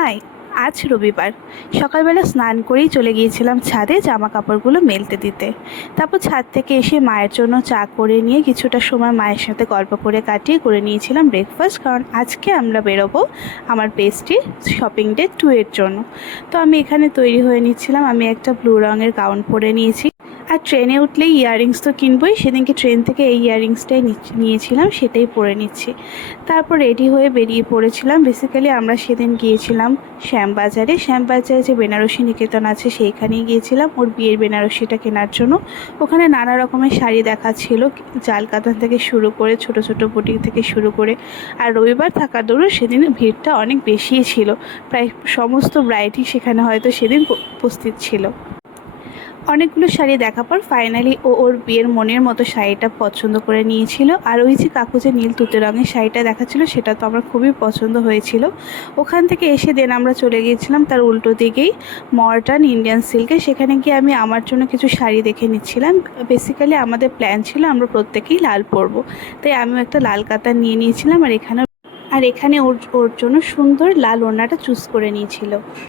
High. আজ রবিবার সকালবেলা স্নান করেই চলে গিয়েছিলাম ছাদে জামা কাপড়গুলো মেলতে দিতে। তারপর ছাদ থেকে এসে মায়ের জন্য চা করে নিয়ে কিছুটা সময় মায়ের সাথে গল্প করে কাটিয়ে করে নিয়েছিলাম ব্রেকফাস্ট, কারণ আজকে আমরা বেরোবো আমার বেস্টির শপিং ডে 2 এর জন্য। তো আমি এখানে তৈরি হয়ে নিচ্ছিলাম। আমি একটা ব্লু রঙের গাউন পরে নিয়েছি, আর ট্রেনে উঠলেই ইয়াররিংস তো কিনবই। সেদিনকে ট্রেন থেকে এই ইয়াররিংসটাই নিয়েছিলাম, সেটাই পরে নিচ্ছি। তারপর রেডি হয়ে বেরিয়ে পড়েছিলাম। বেসিক্যালি আমরা সেদিন গিয়েছিলাম শ্যামবাজারে যে বেনারসি নিকেতন আছে সেইখানেই গিয়েছিলাম ওর বিয়ের বেনারসিটা কেনার জন্য। ওখানে নানা রকমের শাড়ি দেখাচ্ছিল, জাল কাতান থেকে শুরু করে ছোট ছোট বুটিক থেকে শুরু করে। আর রবিবার থাকার দরুন সেদিন ভিড়টা অনেক বেশিই ছিল, প্রায় সমস্ত ব্রাইডই সেখানে হয়তো সেদিন উপস্থিত ছিল। অনেকগুলো শাড়ি দেখার পর ফাইনালি ওর বিয়ের মনের মতো শাড়িটা পছন্দ করে নিয়েছিল। আর ওই যে কাকু যে নীল তুতে রঙের শাড়িটা দেখাচ্ছিল সেটা তো আমার খুবই পছন্দ হয়েছিল। ওখান থেকে এসে দেন আমরা চলে গিয়েছিলাম তার উল্টো দিকেই মডার্ন ইন্ডিয়ান সিল্কে। সেখানে গিয়ে আমি আমার জন্য কিছু শাড়ি দেখে নিচ্ছিলাম। বেসিক্যালি আমাদের প্ল্যান ছিল আমরা প্রত্যেকেই লাল পরবো, তাই আমিও একটা লাল কাতান নিয়ে নিয়েছিলাম। আর এখানে ওর জন্য সুন্দর লাল ওড়নাটা চুজ করে নিয়েছিল।